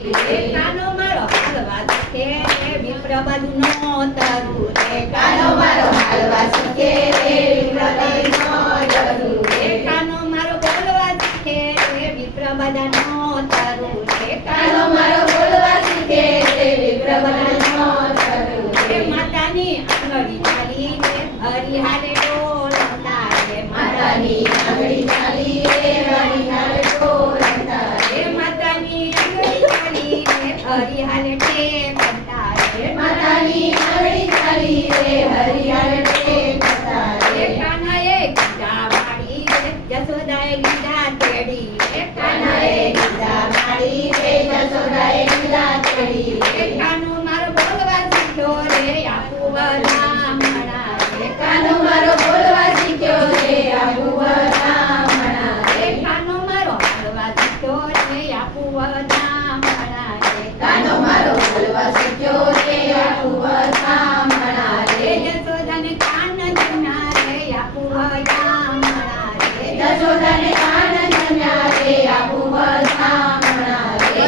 કાનો મારો હાલવા શીખે રે વિપ્ર બાજુ નો તરું રે કાનો મારો હાલવા શીખે રે વિપ્ર બાજુ નો તરું રે કાનો મારો બોલવા શીખે રે વિપ્ર બાજુ નો તરું રે કાનો મારો બોલવા શીખે રે વિપ્ર બાજુ નો તરું રે રે માતાની આંગળી ચાલી રે હરી હારે ડોલતા રે માતાની આંગળી ચાલી રે હરી હારે ડોલતા રે માતાની આંગળી ચાલી રે હરી હારે ટેકતા રે માતાની આંગળી ચાલી રે હરી હારે ટેકતા રે રે કાનાએ ગીતા વાળી રે જસોદાએ ગીતા તેડી રે કાનાએ ગીતા મારી રે જસોદાએ ગીતા તેડી રે રે કાનો મારો બોલવા શીખ્યો રે આપું બનામણા રે કાનો મારો બોલવા શીખ્યો રે આબુ બ્રાહ્મણા રે રે કાનો મારો હાલવા શીખ્યો રે આપું બનામણા રે કાનો મારો બોલવા શીખ્યો રે આબુ બ્રાહ્મણા રે રે જસોદાને કાન જમના રે આપું બનામણા રે જશોદાને કાન જમ્યા રે આબુ બ્રાહ્મણા રે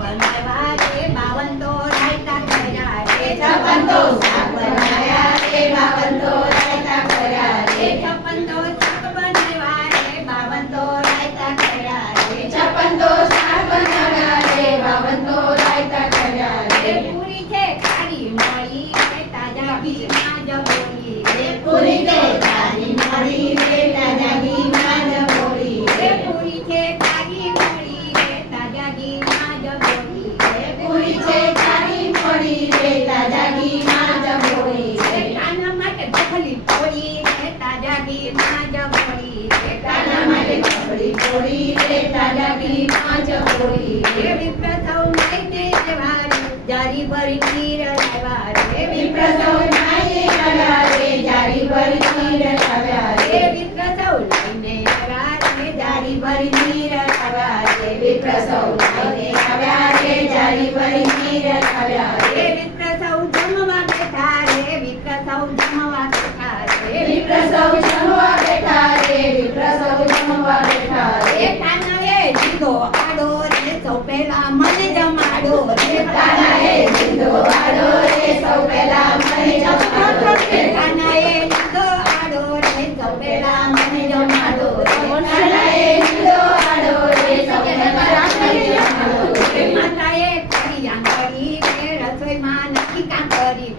બનાવ્યા રે બાવન તો રાયતા કર્યા રે છપ્પન તો શાક બનાવ્યા રે બાવન તો રાયતા કર્યા રે છપ્પન તો શાક બનાવ્યા રે બાવન તો રાયતા કર્યા રે છપ્પન તો શાક બનાવ્યા રે બાવન તો રાયતા કર્યા રે પૂરી છે ખારી મળી રે તાજા ઘીમાં જબોરી રે પૂરી તો તારી મળી રે તાજા ઘીમાં જ બોળી રે રે પૂરી છે ખારી મળી રે તાજા ઘીમાં જબોરી રે પૂરી છે તારી મળી રે તાજા ઘીમાં જ બોળી રે રે કાના માટે ઢોકળી પોળી રે તાજા ઘીમાં જબોરી રે કાના માટે ચપડી પોળી રે તાજા ઘીમાં જ બોળી રે રે વિપ્ર સૌ નાઈને આવ્યા રે જારી ભરી ખીર લાવ્યા રે વિપ્ર સૌ નાઈને આવ્યા રે જારી ભરી ખીર લાવ્યા રે રે વિપ્ર સૌ લઈને આવ્યા રે જારી ભરી ખીર લાવ્યા રે વિપ્ર સૌ નાઈને આવ્યા રે જારી ભરી ખીર લાવ્યા રે રે વિપ્ર સૌ જમવા બેઠા રે વિપ્ર સૌ જમવા બેઠા રે વિપ્ર સૌ જમવા બેઠા રે વિપ્ર સૌ જમવા બેઠા રે રે કાનાએ દીધો આડો રે સૌ પહેલા મને જમાડો રે કાનાએ દીધો આડો રે સૌ પહેલા મને જમાડો રે કાનાએ દીધો આડો રે સૌ પહેલા મને જમાડો રે કાનાએ દીધો આડો રે સૌ પહેલા મને જમાડો રે રે માતાએ કરી આંગળી રે રસોઈમાં નક્કી કામ કરી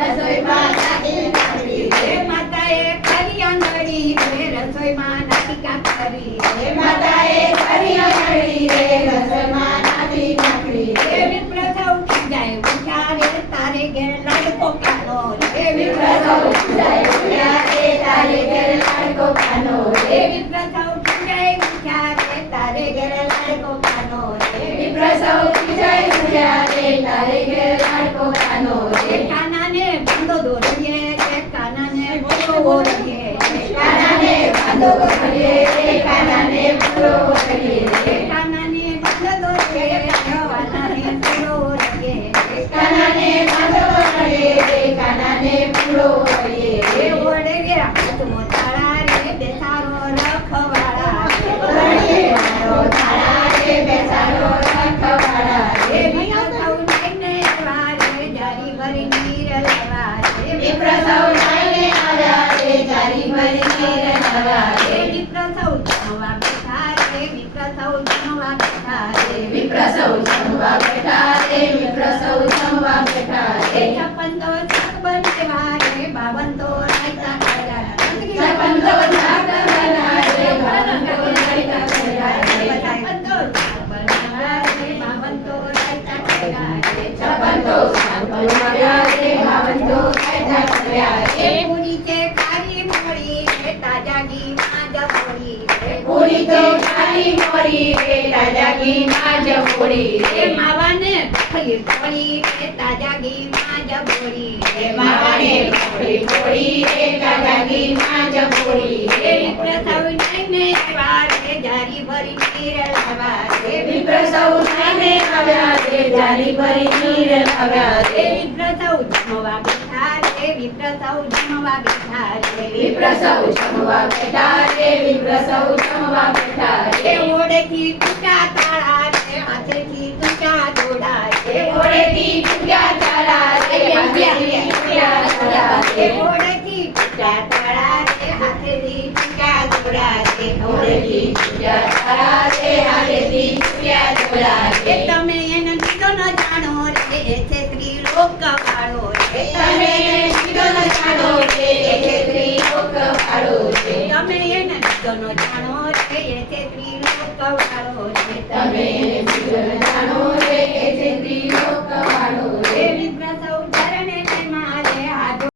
રસોઈમાં નાખી નાખી રે માતાએ કરી આંગળી રે રસોઈમાં નક્કી કામ કરી રે માતાએ કરી આંગળી રે રસોઈમાં નાખી નાખી રે રે વિપ્ર સૌ જાય ઉઠ્યા રે તારે ઘેર લાડકો કાનો રે વિપ્ર સૌ જાય ઉઠ્યા રે તારે ઘેર લાડકો ખાનો રે રે વિપ્ર સૌ જાય ઉઠ્યા રે તારે ઘેર લાડકો કાનો રે વિપ્ર સૌ જાય ઉઠ્યા રે તારે ઘેર લાડકો ખાનો રે રે કાનાને બંધો દોરીએ રે કાનાને બોલો બોલીએ રે કાનાને બાંધો કરીએ રે કાનાને પૂરો કરીએ રે રે કાનાને બંધો દોરીએ રે કાનાને બોલો બોલીએ રે કાનાને બાંધો કરીએ રે કાનાને પૂરો કરીએ રે રે ઓડે વેરા હાથમાં તાળા રે બેસારો રખવાળા વળીએ મારો તારા રે બેસાડો રખવાડા રે રે વિપ્ર સૌ નાઈને આવ્યા રે જારી ભરી નીર લાવ્યા રે વિપ્ર સૌ નાઈને આવ્યા રે જારી ભરી ખીર લાવ્યા રે રે વિપ્ર સૌ જમવા બેઠા રે વિપ્ર સૌ જમવા બેઠા રે વિપ્ર સૌ જમવા બેઠા રે વિપ્ર સૌ જમવા બેઠા રે રે છપ્પન તો શાક બનાવ્યા રે બાવન તો રાયતા કર્યા છપ્પન તો શાક બનાવ્યા રે બાવન તો રાયતા કર્યા રે છપ્પન તો શાક બનાવ્યા રે બાવન તો રાયતા કર્યા રે છપ્પન તો શાક બનાવ્યા રે બાવન તો રાયતા કર્યા રે પૂરી છે ખારી મોળી રે તાજા ઘીમાં જબોળી રે પૂરી તો ખારી મોરી રે તાજા ઘીમાં જ પોળી રે રે માવાને ઢોકળી પોળી રે તાજા ઘીમાં જબોળી રે માવાને પોળી પોળી રે તાજા ઘીમાં જ પોળી રે રે વિપ્ર સૌ નાઈને આવ્યા રે જારી ભરી ખીર લાવ્યા રે વિપ્ર સૌ નાઈને આવ્યા રે જારી ભરી ખીર લાવ્યા રે રે વિપ્ર સૌ જમવા બેઠા રે રે વિપ્ર સૌ જમવા બેઠા રે વિપ્ર સૌ જમવા બેઠા રે વિપ્ર સૌ જમવા બેઠા રે ઓળેથી તૂટા તાળા રે હાથેથી તૂટા દોડા રે ઓળેથી તૂટ્યા તાળા રે હાથેથી તૂટ્યા તાળા રે ઓળેથી તૂટા તાળા રે હાથેથી તૂટા દોડા રે ઓળેથી તૂટ્યા તાળા રે હાથેથી તૂટ્યા તાળા રે તમે એને દીધો ન જાણો રે એ છે ત્રિલોક વાળો રે તમે દીધો ન જાણો રે એ છે ત્રિલોક વાળો રે તમે એને દીધો ન જાણો રે એ છે ત્રિલોક વાળો રે તમે દીધો ન જાણો રે એ છે ત્રિલોક વાળો રે વિપ્ર